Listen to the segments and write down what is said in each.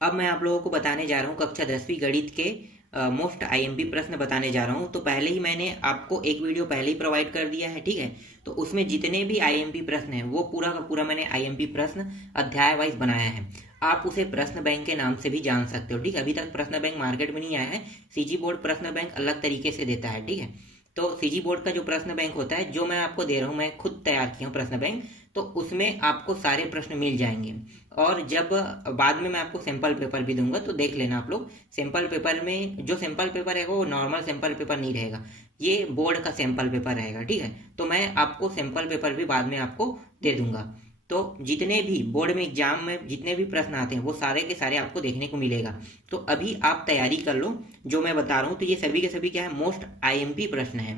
अब मैं आप लोगों को बताने जा रहा हूँ कक्षा 10वीं गणित के मोस्ट आईएमपी प्रश्न बताने जा रहा हूँ। तो पहले ही मैंने आपको एक वीडियो पहले ही प्रोवाइड कर दिया है, ठीक है। तो उसमें जितने भी आईएमपी प्रश्न हैं वो पूरा का पूरा मैंने आईएमपी प्रश्न अध्याय वाइज बनाया है। आप उसे प्रश्न बैंक के नाम से भी जान सकते हो, ठीक है। अभी तक प्रश्न बैंक मार्केट में नहीं आया है, सीजी बोर्ड प्रश्न बैंक अलग तरीके से देता है, ठीक है। तो सीजी बोर्ड का जो प्रश्न बैंक होता है, जो मैं आपको दे रहा हूँ, मैं खुद तैयार किया हूँ प्रश्न बैंक। तो उसमें आपको सारे प्रश्न मिल जाएंगे। और जब बाद में मैं आपको सैंपल पेपर भी दूंगा तो देख लेना आप लोग। सैंपल पेपर में जो सैंपल पेपर रहेगा वो नॉर्मल सैंपल पेपर नहीं रहेगा, ये बोर्ड का सैंपल पेपर रहेगा, ठीक है। तो मैं आपको सैंपल पेपर भी बाद में आपको दे दूंगा। तो जितने भी बोर्ड में एग्जाम में जितने भी प्रश्न आते हैं वो सारे के सारे आपको देखने को मिलेगा। तो अभी आप तैयारी कर लो जो मैं बता रहा हूँ। तो ये सभी के सभी क्या है, मोस्ट आईएमपी प्रश्न है।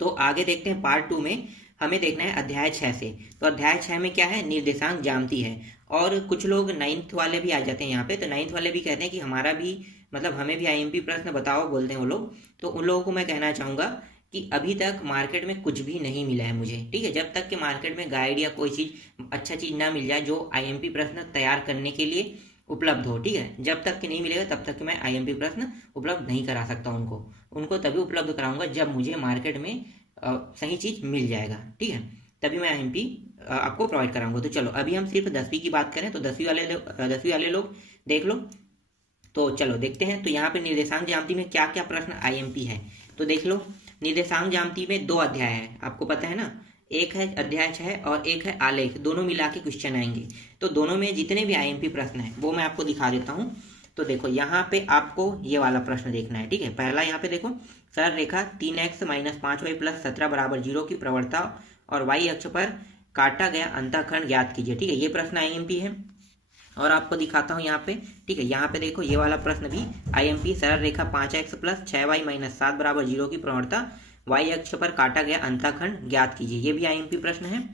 तो आगे देखते हैं पार्ट 2 में। हमें देखना है अध्याय 6 से। तो अध्याय 6 में क्या है, निर्देशांक ज्यामिति है। और कुछ लोग 9th वाले भी आ जाते हैं यहाँ पे। तो 9th वाले भी कहते हैं कि हमारा भी मतलब हमें भी आईएमपी प्रश्न बताओ, बोलते हैं वो लोग। तो उन लोगों को मैं कहना चाहूँगा कि अभी तक मार्केट में कुछ भी नहीं मिला है मुझे, ठीक है। जब तक कि मार्केट में गाइड या कोई चीज़ अच्छा चीज़ ना मिल जाए जो आईएमपी प्रश्न तैयार करने के लिए उपलब्ध हो, ठीक है। जब तक कि नहीं मिलेगा तब तक कि मैं आईएमपी प्रश्न उपलब्ध नहीं करा सकता उनको। उनको तभी उपलब्ध कराऊंगा जब मुझे मार्केट में सही चीज़ मिल जाएगा, ठीक है। तभी मैं आईएमपी आपको प्रोवाइड कराऊंगा। तो चलो अभी हम सिर्फ 10वीं की बात करें तो 10वीं वाले लोग देख लो। तो चलो देखते हैं। तो यहाँ पे निर्देशांक ज्यामिति में क्या क्या प्रश्न आईएमपी है तो देख लो। निर्देशांक ज्यामिति में 2 अध्याय है, आपको पता है ना। एक है अध्याय 6 और एक है आलेख, दोनों मिला के क्वेश्चन आएंगे। तो दोनों में जितने भी आईएमपी प्रश्न है वो मैं आपको दिखा देता हूँ। तो देखो यहाँ पे आपको ये वाला प्रश्न देखना है, ठीक है। पहला यहाँ पे देखो, सरल रेखा 3x - 5y + 17 = 0 की प्रवणता और y अक्ष पर काटा गया अंतःखंड ज्ञात कीजिए, ठीक है। ये प्रश्न आईएमपी है। और आपको दिखाता हूँ यहाँ पे, ठीक है। यहाँ पे देखो ये वाला प्रश्न भी आईएमपी, सरल रेखा 5x + 6y - 7 = 0 की प्रवणता y अक्ष पर काटा गया अंतःखंड ज्ञात कीजिए, ये भी आईएमपी प्रश्न है।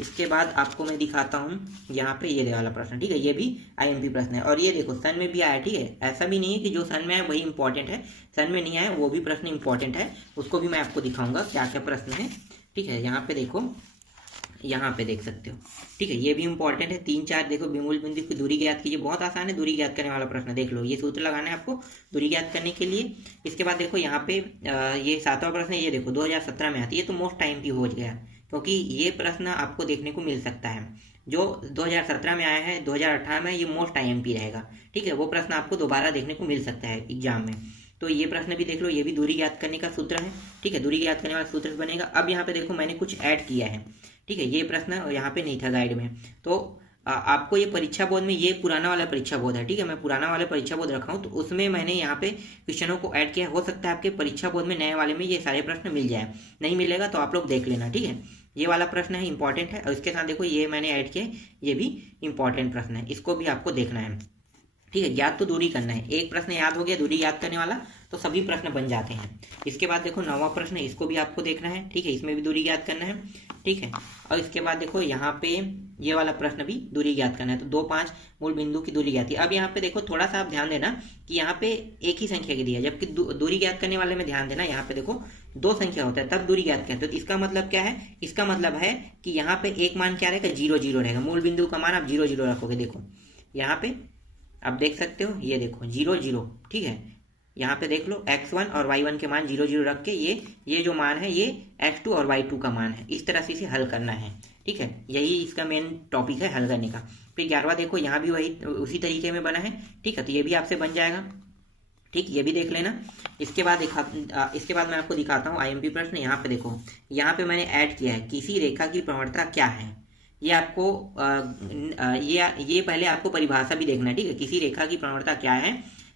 इसके बाद आपको मैं दिखाता हूँ यहाँ पे ये वाला प्रश्न, ठीक है। ये भी आईएमपी प्रश्न है। और ये देखो सन में भी आया, ठीक है। ऐसा भी नहीं है कि जो सन में आया वही इंपॉर्टेंट है, सन में नहीं आया वो भी प्रश्न इंपॉर्टेंट है। उसको भी मैं आपको दिखाऊंगा क्या क्या प्रश्न है, ठीक है। यहाँ पे देखो, यहाँ पे देख सकते हो, ठीक है। ये भी इंपॉर्टेंट है। 3 4 देखो, विमूल बिंदु की दूरी ज्ञात कीजिए, बहुत आसान है दूरी ज्ञात करने वाला प्रश्न। देख लो ये सूत्र लगाना है आपको दूरी ज्ञात करने के लिए। इसके बाद देखो यहाँ पे ये 7वां प्रश्न है, ये देखो 2017 में आती है। तो मोस्ट टाइम की हो गया क्योंकि ये प्रश्न आपको देखने को मिल सकता है। जो 2017 में आया है 2018 में, ये मोस्ट आईएमपी रहेगा, ठीक है। वो प्रश्न आपको दोबारा देखने को मिल सकता है एग्जाम में। तो ये प्रश्न भी देख लो, ये भी दूरी ज्ञात करने का सूत्र है, ठीक है। दूरी ज्ञात करने वाला सूत्र बनेगा। अब यहाँ पे देखो मैंने कुछ ऐड किया है, ठीक है। ये प्रश्न यहाँ पे नहीं था गाइड में। तो आपको ये परीक्षा बोर्ड में, ये पुराना वाला परीक्षा बोर्ड है, ठीक है। मैं पुराना वाला परीक्षा बोर्ड रखा हूँ तो उसमें मैंने यहाँ पे क्वेश्चनों को ऐड किया। हो सकता है आपके परीक्षा बोर्ड में नए वाले में ये सारे प्रश्न मिल जाए, नहीं मिलेगा तो आप लोग देख लेना, ठीक है। ये वाला प्रश्न है, इंपॉर्टेंट है। और इसके साथ देखो ये मैंने ऐड किया, ये भी इंपॉर्टेंट प्रश्न है, इसको भी आपको देखना है, ठीक है। याद तो दूरी करना है, एक प्रश्न याद हो गया दूरी याद करने वाला तो सभी प्रश्न बन जाते हैं। इसके बाद देखो 9वां प्रश्न, इसको भी आपको देखना है, ठीक है। इसमें भी दूरी याद करना है, ठीक है। और इसके बाद देखो यहाँ पे ये वाला प्रश्न भी दूरी ज्ञात करना है। तो 2 5 मूल बिंदु की दूरी ज्ञात है। अब यहाँ पे देखो थोड़ा सा आप ध्यान देना कि यहाँ पे एक ही संख्या की दी है, जबकि दूरी ज्ञात करने वाले में ध्यान देना यहाँ पे देखो 2 संख्या होता है तब दूरी ज्ञात करते हो। तो इसका मतलब क्या है, इसका मतलब है कि यहाँ पे एक मान क्या रहेगा, 0 0 रहेगा। मूल बिंदु का मान आप 0 0 रखोगे। देखो यहाँ पे आप देख सकते हो, ये देखो 0 0, ठीक है। यहाँ पे देख लो x1 और y1 के मान 0 0 रख के ये जो मान है ये x2 और y2 का मान है। इस तरह से इसे हल करना है, ठीक है। यही इसका मेन टॉपिक है हल करने का। फिर 11वां देखो, यहाँ भी वही उसी तरीके में बना है, ठीक है। तो ये भी आपसे बन जाएगा, ठीक, ये भी देख लेना। इसके बाद मैं आपको दिखाता हूँ आईएमपी प्रश्न। यहाँ पे देखो, यहाँ पे मैंने ऐड किया है किसी रेखा की प्रवणता क्या है। ये आपको ये पहले आपको परिभाषा भी देखना है, ठीक है। किसी रेखा की प्रवणता क्या है,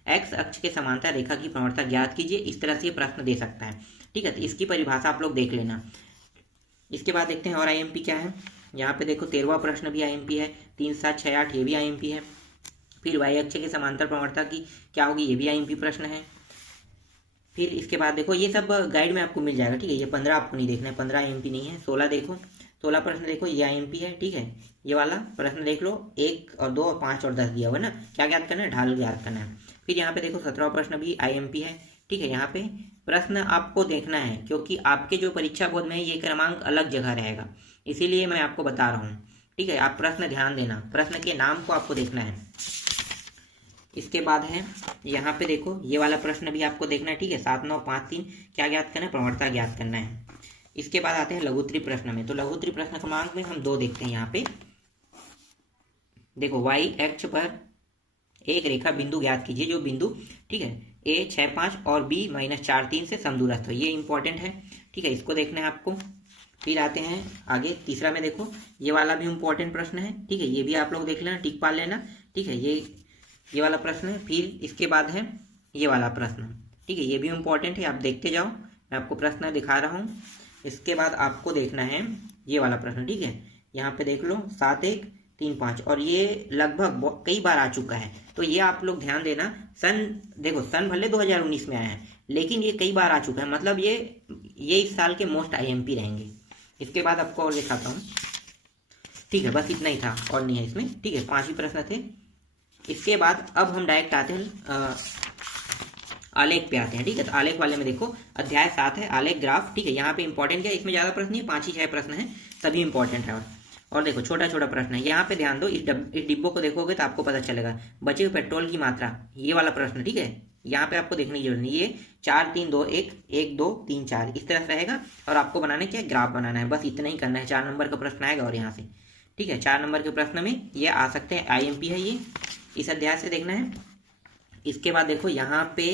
एक्स अक्ष के समांतर रेखा की प्रवणता ज्ञात कीजिए, इस तरह से ये प्रश्न दे सकता है, ठीक है। तो इसकी परिभाषा आप लोग देख लेना। इसके बाद देखते हैं और आईएमपी क्या है। यहाँ पे देखो 13वां प्रश्न भी आईएमपी है, 3 7 6 8 ये भी आईएमपी है। फिर वाई अक्ष के समांतर प्रवणता की क्या होगी, ये भी आईएमपी प्रश्न है। फिर इसके बाद देखो ये सब गाइड में आपको मिल जाएगा, ठीक है। ये 15 आपको नहीं देखना है, 15 आईएमपी नहीं है। 16 देखो, 16 प्रश्न देखो, ये आईएमपी है, ठीक है। ये वाला प्रश्न देख लो, 1 और 2 और 5 और 10 दिया हुआ है ना, क्या ज्ञात करना है, ढाल ज्ञात करना है। फिर यहाँ पे देखो 17वां प्रश्न भी आईएमपी है, ठीक है। यहाँ पे प्रश्न आपको देखना है क्योंकि आपके जो परीक्षा बोर्ड में ये क्रमांक अलग जगह रहेगा, इसीलिए मैं आपको बता रहा हूँ, ठीक है। आप प्रश्न ध्यान देना, प्रश्न के नाम को आपको देखना है। इसके बाद है यहाँ पे देखो ये वाला प्रश्न भी आपको देखना है, ठीक है। 7, 9, 5, 3 क्या ज्ञात करना है, प्रवणता ज्ञात करना है। इसके बाद आते हैं लघुत्तरी प्रश्न में। तो लघुत्तरी प्रश्न क्रमांक में हम 2 देखते हैं यहाँ पे। देखो y अक्ष पर एक रेखा बिंदु ज्ञात कीजिए जो बिंदु, ठीक है, a 6, 5 और b -4, 3 से समदूरस्थ हो। ये इंपॉर्टेंट है, ठीक है, इसको देखना है आपको। फिर आते हैं आगे तीसरा में। देखो ये वाला भी इंपॉर्टेंट प्रश्न है, ठीक है, ये भी आप लोग देख लेना, टिक पा लेना, ठीक है। ये वाला प्रश्न है। फिर इसके बाद है ये वाला प्रश्न, ठीक है, ये भी इंपॉर्टेंट है, आप देखते जाओ, मैं आपको प्रश्न दिखा रहा हूँ। इसके बाद आपको देखना है ये वाला प्रश्न, ठीक है, यहाँ पे देख लो 7, 1, 3, 5 और ये लगभग कई बार आ चुका है। तो ये आप लोग ध्यान देना। देखो सन भले 2019 में आया है, लेकिन ये कई बार आ चुका है, मतलब ये इस साल के मोस्ट IMP रहेंगे। इसके बाद आपको और दिखाता हूँ, ठीक है, बस इतना ही था और नहीं है इसमें, ठीक है, 5 ही प्रश्न थे। इसके बाद अब हम डायरेक्ट आते हैं आलेख पे आते हैं, ठीक है। तो आलेख वाले में देखो अध्याय 7 है आलेख ग्राफ, ठीक है। यहाँ पे इंपॉर्टेंट क्या है, इसमें ज़्यादा प्रश्न नहीं है, 5 ही 6 प्रश्न है, सभी इंपॉर्टेंट है। और देखो छोटा छोटा प्रश्न है, यहाँ पे ध्यान दो, इस डिब्बों को देखोगे तो आपको पता चलेगा बचे हुए पेट्रोल की मात्रा, ये वाला प्रश्न, ठीक है। यहाँ पे आपको देखने की जरूरत नहीं, ये 4, 3, 2, 1, 1, 2, 3, 4 इस तरह से रहेगा। और आपको बनाने क्या है, ग्राफ बनाना है, बस इतना ही करना है। 4 नंबर का प्रश्न आएगा और यहाँ से, ठीक है, 4 नंबर के प्रश्न में ये आ सकते हैं, IMP है ये, इस अध्याय से देखना है। इसके बाद देखो यहाँ पे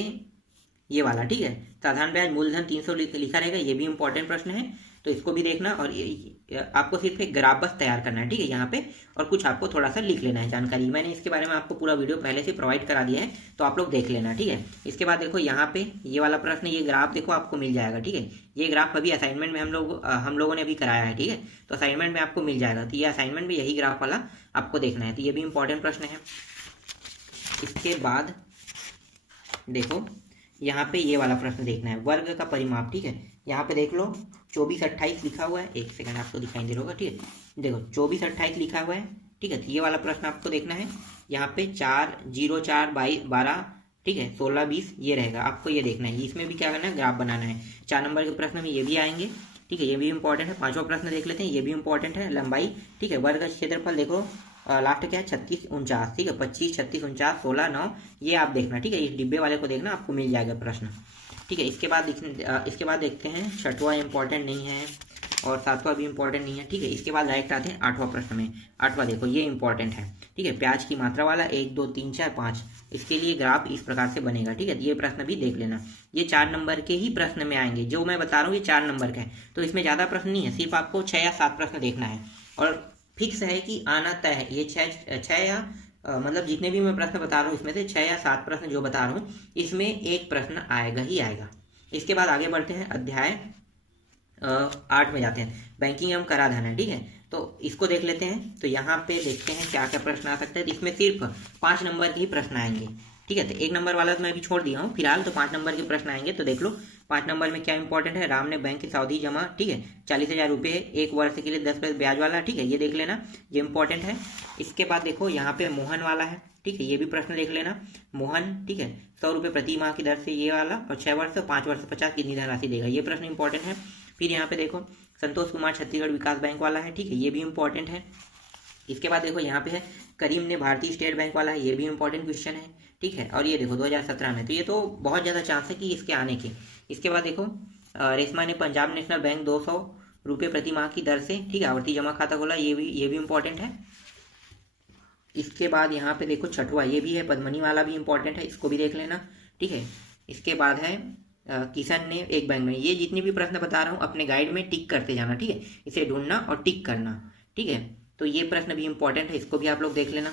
ये वाला, ठीक है, साधारण ब्याज मूलधन 300 लिखा रहेगा, ये भी इंपॉर्टेंट प्रश्न है, तो इसको भी देखना। और आपको सिर्फ एक ग्राफ बस तैयार करना है, ठीक है, यहाँ पे, और कुछ आपको थोड़ा सा लिख लेना है जानकारी। मैंने इसके बारे में आपको पूरा वीडियो पहले से प्रोवाइड करा दिया है, तो आप लोग देख लेना, ठीक है। इसके बाद देखो यहाँ पे ये वाला प्रश्न, ये ग्राफ देखो आपको मिल जाएगा, ठीक है। ये ग्राफ अभी असाइनमेंट में हम लोगों ने अभी कराया है, ठीक है, तो असाइनमेंट में आपको मिल जाएगा। तो ये असाइनमेंट में यही ग्राफ वाला आपको देखना है, तो ये भी इंपॉर्टेंट प्रश्न है। इसके बाद देखो यहाँ पे ये वाला प्रश्न देखना है, वर्ग का परिमाप, ठीक है। यहाँ पे देख लो 24, 28 लिखा हुआ है, एक सेकंड आपको दिखाई दे रहा होगा, ठीक है। देखो 24, 28 लिखा हुआ है, ठीक है, तो ये वाला प्रश्न आपको देखना है। यहाँ पे 4, 0, 4, 12, ठीक है, 16, 20 ये रहेगा, आपको ये देखना है। इसमें भी क्या करना है, ग्राफ बनाना है। 4 नंबर के प्रश्न में ये भी आएंगे, ठीक है, ये भी इंपॉर्टेंट है। 5वां प्रश्न देख लेते हैं, ये भी इंपॉर्टेंट है, लंबाई, ठीक है, वर्ग क्षेत्रफल देखो लास्ट क्या है 36, 49, ठीक है, 25, 36, 49, 16, 9 ये आप देखना, ठीक है, इस डिब्बे वाले को देखना, आपको मिल जाएगा प्रश्न, ठीक है। इसके बाद देखते हैं 6वां इंपॉर्टेंट नहीं है और 7वां भी इंपॉर्टेंट नहीं है, ठीक है। इसके बाद डायरेक्ट आते हैं 8वां प्रश्न में। 8वां देखो ये इंपॉर्टेंट है, ठीक है, प्याज की मात्रा वाला 1, 2, 3, 4, 5 इसके लिए ग्राफ इस प्रकार से बनेगा, ठीक है। ये प्रश्न भी देख लेना, ये 4 नंबर के ही प्रश्न में आएंगे, जो मैं बता रहा हूँ ये 4 नंबर का है, तो इसमें ज़्यादा प्रश्न नहीं है, सिर्फ आपको 6 या 7 प्रश्न देखना है और फिक्स है कि आना तय है। ये 6 या मतलब जितने भी मैं प्रश्न बता रहा हूँ इसमें से 6 या 7 प्रश्न जो बता रहा हूँ इसमें एक प्रश्न आएगा ही आएगा। इसके बाद आगे बढ़ते हैं, अध्याय 8 में जाते हैं, बैंकिंग एवं कराधान है, ठीक है, तो इसको देख लेते हैं। तो यहाँ पे देखते हैं क्या क्या प्रश्न आ सकता है, तो इसमें सिर्फ 5 नंबर के ही प्रश्न आएंगे, ठीक है। तो 1 नंबर वाला तो मैं भी छोड़ दिया हूँ फिलहाल, तो 5 नंबर के प्रश्न आएंगे। तो देख लो 5 नंबर में क्या इंपॉर्टेंट है, राम ने बैंक की सावधि जमा, ठीक है, 40,000 रुपये 1 वर्ष के लिए 10% ब्याज वाला, ठीक है, ये देख लेना, ये इंपॉर्टेंट है। इसके बाद देखो यहाँ पे मोहन वाला है, ठीक है, ये भी प्रश्न देख लेना, मोहन, ठीक है, 100 रुपये प्रति माह की दर से ये वाला, और 6 वर्ष 5 वर्ष 50 कितनी धनराशि देगा, ये प्रश्न इंपॉर्टेंट है। फिर यहाँ पे देखो संतोष कुमार छत्तीसगढ़ विकास बैंक वाला है, ठीक है, ये भी इंपॉर्टेंट है। इसके बाद देखो यहाँ पे है करीम ने भारतीय स्टेट बैंक वाला है, ये भी इंपॉर्टेंट क्वेश्चन है, ठीक है, और ये देखो 2017 में, तो ये तो बहुत ज़्यादा चांस है कि इसके आने के। इसके बाद देखो रेशमा ने पंजाब नेशनल बैंक 200 रुपये प्रति माह की दर से, ठीक है, आवर्ती जमा खाता खोला, ये भी इंपॉर्टेंट है। इसके बाद यहाँ पे देखो 6वां ये भी है, पद्मनी वाला भी इंपॉर्टेंट है, इसको भी देख लेना, ठीक है। इसके बाद है किशन ने एक बैंक में, ये जितने भी प्रश्न बता रहा हूँ अपने गाइड में टिक करते जाना, ठीक है, इसे ढूंढना और टिक करना, ठीक है। तो ये प्रश्न भी इंपॉर्टेंट है, इसको भी आप लोग देख लेना।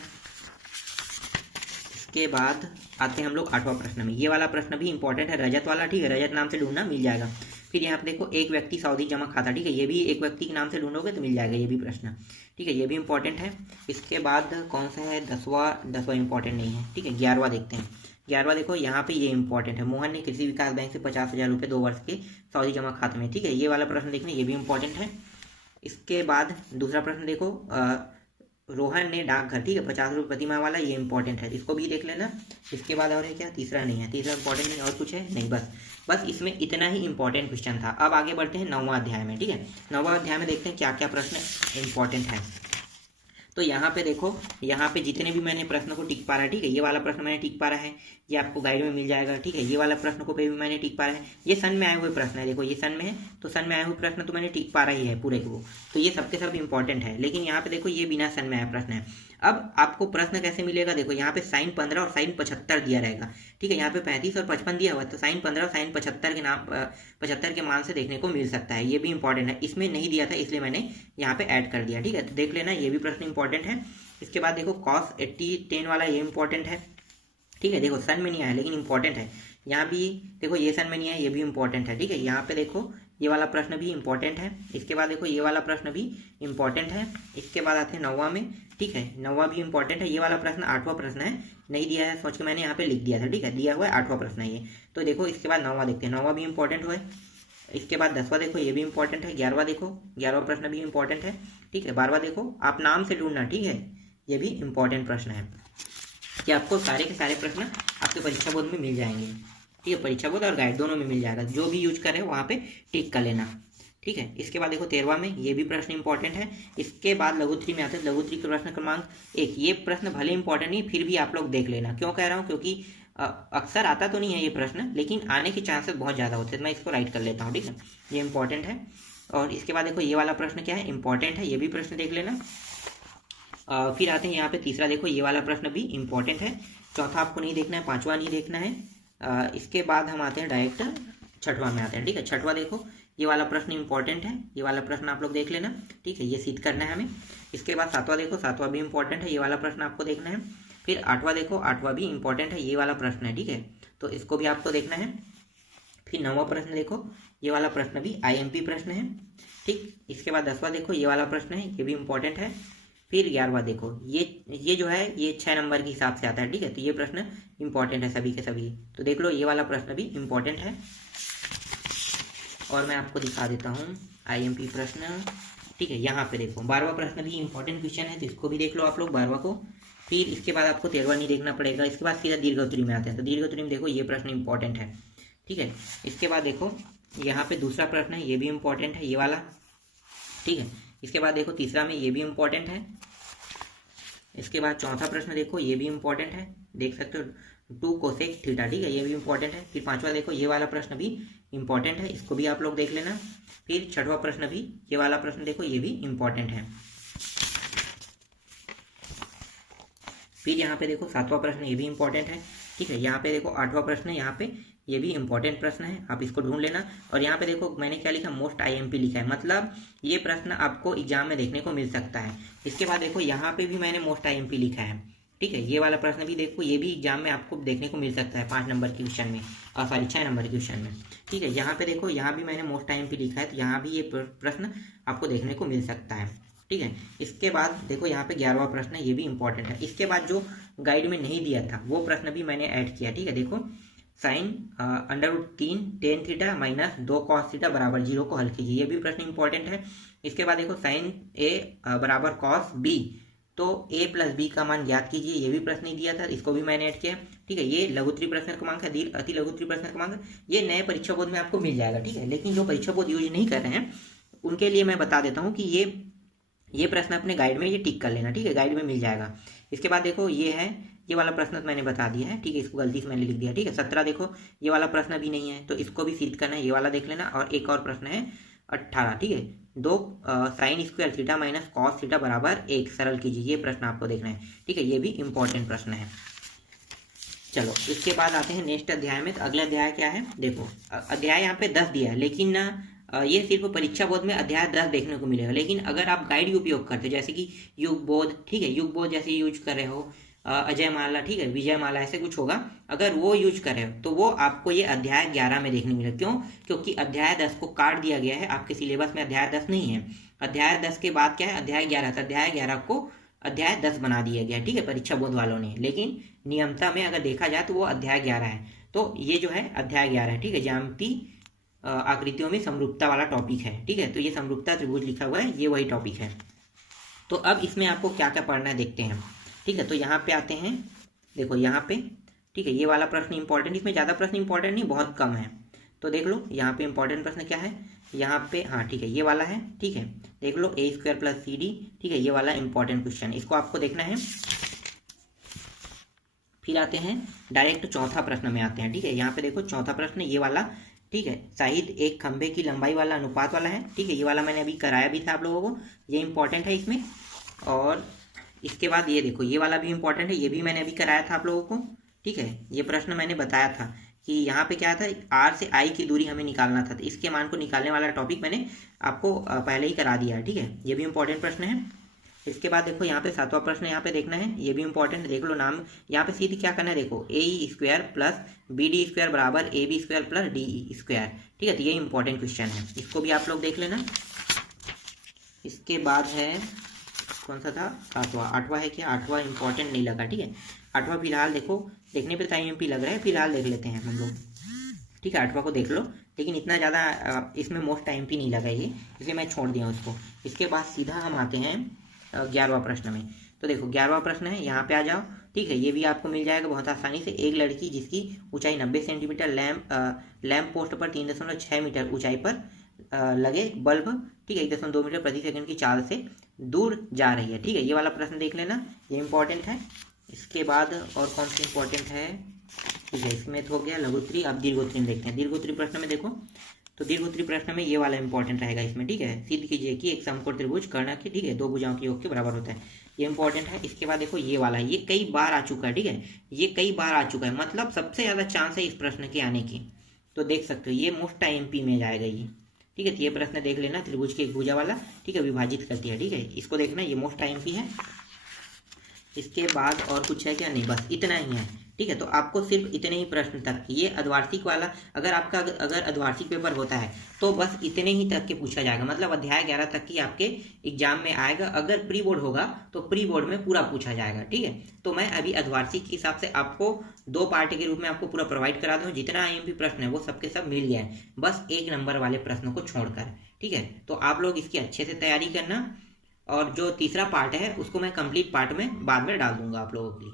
इसके बाद आते हैं हम लोग 8वां प्रश्न में, ये वाला प्रश्न भी इंपॉर्टेंट है, रजत वाला, ठीक है, रजत नाम से ढूंढना, मिल जाएगा। फिर यहाँ पे देखो एक व्यक्ति सावधि जमा खाता, ठीक है, ये भी एक व्यक्ति के नाम से ढूंढोगे तो मिल जाएगा ये भी प्रश्न, ठीक है, ये भी इंपॉर्टेंट है। इसके बाद कौन सा है 10वां इंपॉर्टेंट नहीं है, ठीक है, 11वां देखते हैं। 11वां देखो यहाँ पे ये इंपॉर्टेंट है, मोहन ने कृषि विकास बैंक से 50,000 रुपये 2 वर्ष के सावधि जमा खाते में, ठीक है, ये वाला प्रश्न देखना, ये भी इंपॉर्टेंट है। इसके बाद दूसरा प्रश्न देखो रोहन ने डाकघर, ठीक है, 50 रुपये प्रति माह वाला, ये इंपॉर्टेंट है, इसको भी देख लेना। इसके बाद और है क्या, तीसरा नहीं है, तीसरा इंपॉर्टेंट नहीं, और कुछ है नहीं, बस इसमें इतना ही इंपॉर्टेंट क्वेश्चन था। अब आगे बढ़ते हैं 9वां अध्याय में, ठीक है, 9वां अध्याय में देखते हैं क्या क्या प्रश्न इंपॉर्टेंट है। तो यहाँ पे देखो, यहाँ पे जितने भी मैंने प्रश्न को टिक पा रहा है, ठीक है, ये वाला प्रश्न मैंने टिक पा रहा है, ये आपको गाइड में मिल जाएगा, ठीक है। ये वाला प्रश्न को पे भी मैंने टिक पा रहा है, ये सन में आए हुए प्रश्न है, देखो ये सन में है तो सन में आए हुए प्रश्न तो मैंने टिक पा रही है पूरे को, तो ये सबके सब इंपॉर्टेंट है। लेकिन यहाँ पे देखो ये बिना सन में आया प्रश्न है। अब आपको प्रश्न कैसे मिलेगा, देखो यहाँ पे साइन 15 और साइन 75 दिया रहेगा, ठीक है। यहाँ पे 35 और 55 दिया हुआ है, तो साइन 15 और साइन 75 के नाम 75 के मान से देखने को मिल सकता है, ये भी इंपॉर्टेंट है। इसमें नहीं दिया था इसलिए मैंने यहाँ पे ऐड कर दिया, ठीक है। तो देख लेना, ये भी प्रश्न इंपॉर्टेंट है। इसके बाद देखो cos 80 10 वाला, ये इंपॉर्टेंट है, ठीक है। देखो सन में नहीं आया लेकिन इंपॉर्टेंट है। यहाँ भी देखो ये सन में नहीं आया, ये भी इंपॉर्टेंट है, ठीक है। यहाँ पे देखो ये वाला प्रश्न भी इंपॉर्टेंट है। इसके बाद देखो ये वाला प्रश्न भी इंपॉर्टेंट है। इसके बाद आते हैं 9वां में, ठीक है, 9वां भी इंपॉर्टेंट है। ये वाला प्रश्न 8वां प्रश्न है, नहीं दिया है सोच के मैंने यहाँ पे लिख दिया था, ठीक है, दिया हुआ है 8वां प्रश्न है ये। तो देखो इसके बाद 9वां देखते हैं, 9वां भी इंपॉर्टेंट हुआ है। इसके बाद 10वां देखो, ये भी इंपॉर्टेंट है। 11वां देखो, 11वां प्रश्न भी इंपॉर्टेंट है, ठीक है। 12वां देखो, आप नाम से ढूंढना, ठीक है, ये भी इंपॉर्टेंट प्रश्न है कि आपको सारे के सारे प्रश्न आपके परीक्षा बोर्ड में मिल जाएंगे, ठीक है। परीक्षा बोर्ड और गाइड दोनों में मिल जाएगा, जो भी यूज करें वहाँ पे टिक कर लेना, ठीक है। इसके बाद देखो 13वां में, ये भी प्रश्न इंपॉर्टेंट है। इसके बाद लघु 3 में आते हैं, लघु 3 के प्रश्न क्रमांक 1। ये प्रश्न भले इंपॉर्टेंट नहीं, फिर भी आप लोग देख लेना। क्यों कह रहा हूँ, क्योंकि अक्सर आता तो नहीं है ये प्रश्न, लेकिन आने के चांसेस बहुत ज़्यादा होते हैं। मैं इसको राइट कर लेता हूँ, ठीक है, ये इंपॉर्टेंट है। और इसके बाद देखो ये वाला प्रश्न क्या है, इंपॉर्टेंट है, ये भी प्रश्न देख लेना। फिर आते हैं यहाँ पे तीसरा, देखो ये वाला प्रश्न भी इंपॉर्टेंट है। चौथा आपको नहीं देखना है, 5वां नहीं देखना है। इसके बाद हम आते हैं डायरेक्ट 6वां में आते हैं, ठीक है। 6वां देखो, ये वाला प्रश्न इंपॉर्टेंट है, ये वाला प्रश्न आप लोग देख लेना, ठीक है, ये सिद्ध करना है हमें। इसके बाद 7वां देखो, 7वां भी इंपॉर्टेंट है, ये वाला प्रश्न आपको देखना है। फिर 8वां देखो, 8वां भी इंपॉर्टेंट है, ये वाला प्रश्न है, ठीक है, तो इसको भी आपको देखना है। फिर 9वां प्रश्न देखो, ये वाला प्रश्न भी IMP प्रश्न है, ठीक। इसके बाद 10वां देखो, ये वाला प्रश्न है, ये भी इंपॉर्टेंट है। फिर 11वां देखो, ये जो है ये 6 नंबर के हिसाब से आता है, ठीक है, तो ये प्रश्न इंपॉर्टेंट है सभी के सभी, तो देख लो ये वाला प्रश्न भी इंपॉर्टेंट है। और मैं आपको दिखा देता हूँ IMP प्रश्न, ठीक है। यहाँ पे देखो 12वां प्रश्न भी इंपॉर्टेंट क्वेश्चन है, तो इसको भी देख लो आप लोग 12वां को। फिर इसके बाद आपको 13वां नहीं देखना पड़ेगा। इसके बाद सीधा दीर्घोत्तरी में आते हैं, तो दीर्घोत्तरी में देखो ये प्रश्न इंपॉर्टेंट है, ठीक है। इसके बाद देखो यहाँ पे दूसरा प्रश्न है, ये भी इंपॉर्टेंट है, ये वाला, ठीक है। इसके बाद देखो तीसरा में, ये भी इंपॉर्टेंट है। इसके बाद चौथा प्रश्न देखो, ये भी इंपॉर्टेंट है, देख सकते हो 2 कोसेक थीटा, ठीक है, ये भी इंपॉर्टेंट है। फिर 5वां देखो, ये वाला प्रश्न भी इंपॉर्टेंट है, इसको भी आप लोग देख लेना। फिर 6वां प्रश्न भी, ये वाला प्रश्न देखो, ये भी इंपॉर्टेंट है। फिर यहाँ पे देखो 7वां प्रश्न, ये भी इंपॉर्टेंट है, ठीक है। यहाँ पे देखो 8वां प्रश्न है, यहाँ पे ये भी इंपॉर्टेंट प्रश्न है, आप इसको ढूंढ लेना। और यहाँ पे देखो मैंने क्या लिखा, मोस्ट IMP लिखा है, मतलब ये प्रश्न आपको एग्जाम में देखने को मिल सकता है। इसके बाद देखो यहाँ पे भी मैंने मोस्ट IMP लिखा है, ठीक है। ये वाला प्रश्न भी देखो, ये भी एग्जाम में आपको देखने को मिल सकता है 5 नंबर के क्वेश्चन में, सॉरी 6 नंबर के क्वेश्चन में, ठीक है। यहाँ पे देखो, यहाँ भी मैंने मोस्ट IMP लिखा है, तो यहाँ भी ये प्रश्न आपको देखने को मिल सकता है, ठीक है। इसके बाद देखो यहाँ पे 11वां प्रश्न है, ये भी इंपॉर्टेंट है। इसके बाद जो गाइड में नहीं दिया था वो प्रश्न भी मैंने ऐड किया, ठीक है। देखो sine √3 tan theta minus 2 cos theta बराबर 0 को हल कीजिए, ये भी प्रश्न इंपॉर्टेंट है। इसके बाद देखो साइन A बराबर cos B, तो A + B का मान ज्ञात कीजिए, ये भी प्रश्न नहीं दिया था, इसको भी मैंने ऐड किया, ठीक है। ये लघु प्रश्न क्रमांक है, अति लघु प्रश्न क्रमांक, ये नए परीक्षा बोर्ड में आपको मिल जाएगा, ठीक है। लेकिन जो परीक्षा बोर्ड यूज नहीं कर रहे हैं उनके लिए मैं बता देता हूँ कि ये प्रश्न अपने गाइड में ये टिक कर लेना, ठीक है, गाइड में मिल जाएगा। इसके बाद देखो ये है, ये वाला प्रश्न तो मैंने बता दिया है, ठीक है, इसको गलती से मैंने लिख दिया, ठीक है। 17 देखो, ये वाला प्रश्न भी नहीं है, तो इसको भी सिद्ध करना है, ये वाला देख लेना। और एक और प्रश्न है 18, ठीक है, 2 sin² theta minus cos theta बराबर 1 सरल कीजिए, ये प्रश्न आपको देखना है, ठीक है, ये भी इंपॉर्टेंट प्रश्न है। चलो इसके बाद आते हैं नेक्स्ट अध्याय में। तो अगला अध्याय क्या है, देखो अध्याय यहाँ पे 10 दिया है, लेकिन ना ये सिर्फ परीक्षा बोध में अध्याय 10 देखने को मिलेगा। लेकिन अगर आप गाइड उपयोग करते जैसे कि युग बोध, ठीक है, युग बोध जैसे यूज कर रहे हो, अजय माला, ठीक है, विजय माला, ऐसे कुछ होगा, अगर वो यूज कर रहे हो तो वो आपको ये अध्याय 11 में देखने मिलेगा। क्यों, क्योंकि अध्याय 10 को काट दिया गया है, आपके सिलेबस में अध्याय 10 नहीं है। अध्याय 10 के बाद क्या है, अध्याय 11 था, अध्याय 11 को अध्याय 10 बना दिया गया, ठीक है, परीक्षा बोध वालों ने। लेकिन नियमता में अगर देखा जाए तो वो अध्याय 11 है, तो ये जो है अध्याय 11 है, ठीक है। ज्यामिति आकृतियों में समरूपता वाला टॉपिक है, ठीक है, तो ये समरूपता त्रिभुज लिखा हुआ है, ये वही टॉपिक है। तो अब इसमें आपको क्या क्या पढ़ना है देखते हैं, ठीक है। तो यहाँ पे आते हैं, देखो यहाँ पे, ठीक है, ये वाला प्रश्न इंपॉर्टेंट, इसमें ज़्यादा प्रश्न इंपॉर्टेंट नहीं, बहुत कम है, तो देख लो यहाँ पे इंपॉर्टेंट प्रश्न क्या है। यहाँ पे, हाँ ठीक है, ये वाला है, ठीक है, देख लो ए स्क्वायर प्लस सी डी, ठीक है, ये वाला इंपॉर्टेंट क्वेश्चन, इसको आपको देखना है। फिर आते हैं डायरेक्ट चौथा प्रश्न में आते हैं, ठीक है, यहाँ पे देखो चौथा प्रश्न ये वाला, ठीक है, शाहिद एक खंभे की लंबाई वाला अनुपात वाला है, ठीक है, ये वाला मैंने अभी कराया भी था आप लोगों को, ये इंपॉर्टेंट है इसमें। और इसके बाद ये देखो ये वाला भी इंपॉर्टेंट है, ये भी मैंने अभी कराया था आप लोगों को, ठीक है, ये प्रश्न मैंने बताया था कि यहाँ पे क्या था, आर से आई की दूरी हमें निकालना था, तो इसके मान को निकालने वाला टॉपिक मैंने आपको पहले ही करा दिया है, ठीक है, ये भी इंपॉर्टेंट प्रश्न है। इसके बाद देखो यहाँ पे सातवां प्रश्न यहाँ पे देखना है, ये भी इंपॉर्टेंट, देख लो नाम, यहाँ पे सीधे क्या करना है, देखो A E square plus B D square बराबर A B square plus D E square, ठीक है, तो ये इंपॉर्टेंट क्वेश्चन है, इसको भी आप लोग देख लेना। इसके बाद है कौन सा था, सातवां, आठवां है क्या, आठवां इंपॉर्टेंट नहीं लगा, ठीक है, आठवां फिलहाल देखो देखने पे IMP लग रहा है, फिलहाल देख लेते हैं हम लोग, ठीक है, आठवां को देख लो, लेकिन इतना ज़्यादा इसमें मोस्ट IMP नहीं लगा ये, इसलिए मैं छोड़ दिया उसको। इसके बाद सीधा हम आते हैं 11वां प्रश्न में, तो देखो 11वां प्रश्न है, यहाँ पे आ जाओ, ठीक है, ये भी आपको मिल जाएगा बहुत आसानी से। एक लड़की जिसकी ऊंचाई 90 सेंटीमीटर लैम्प पोस्ट पर 3.6 मीटर ऊंचाई पर लगे बल्ब, ठीक है, 1.2 मीटर प्रति सेकंड की चाल से दूर जा रही है, ठीक है, ये वाला प्रश्न देख लेना, ये इंपॉर्टेंट है। इसके बाद और कौन सी इंपॉर्टेंट है, ठीक है, इसमें तो हो गया लघुत्तरी, अब दीर्घोत्तरी में देखते हैं। दीर्घोत्तरी प्रश्न में देखो, तो दीर्घोत्तरी प्रश्न में ये वाला इंपॉर्टेंट रहेगा इसमें, ठीक है, सिद्ध कीजिए कि एक समकोण त्रिभुज कर्ण के, ठीक है, दो भुजाओं के योग के बराबर होता है, ये इंपॉर्टेंट है। इसके बाद देखो ये वाला, ये कई बार आ चुका है, ठीक है, ये कई बार आ चुका है, मतलब सबसे ज़्यादा चांस है इस प्रश्न के आने की, तो देख सकते हो ये मोस्ट IMP में जाएगा ये, ठीक है, तो ये प्रश्न देख लेना, त्रिभुज की एक भुजा वाला, ठीक है, विभाजित करती है, ठीक है, इसको देखना, ये मोस्ट IMP है। इसके बाद और कुछ है क्या, नहीं, बस इतना ही है, ठीक है, तो आपको सिर्फ इतने ही प्रश्न तक, ये अर्धवार्षिक वाला, अगर आपका अगर अर्धवार्षिक पेपर होता है तो बस इतने ही तक के पूछा जाएगा, मतलब अध्याय 11 तक की आपके एग्जाम में आएगा। अगर प्री बोर्ड होगा तो प्री बोर्ड में पूरा पूछा जाएगा, ठीक है, तो मैं अभी अर्धवार्षिक के हिसाब से आपको 2 पार्ट के रूप में आपको पूरा प्रोवाइड करा दूँ, जितना IMP प्रश्न है वो सबके सब मिल गया है, बस 1 नंबर वाले प्रश्नों को छोड़कर, ठीक है, तो आप लोग इसकी अच्छे से तैयारी करना, और जो तीसरा पार्ट है उसको मैं कंप्लीट पार्ट में बाद में डाल दूंगा आप लोगों के लिए।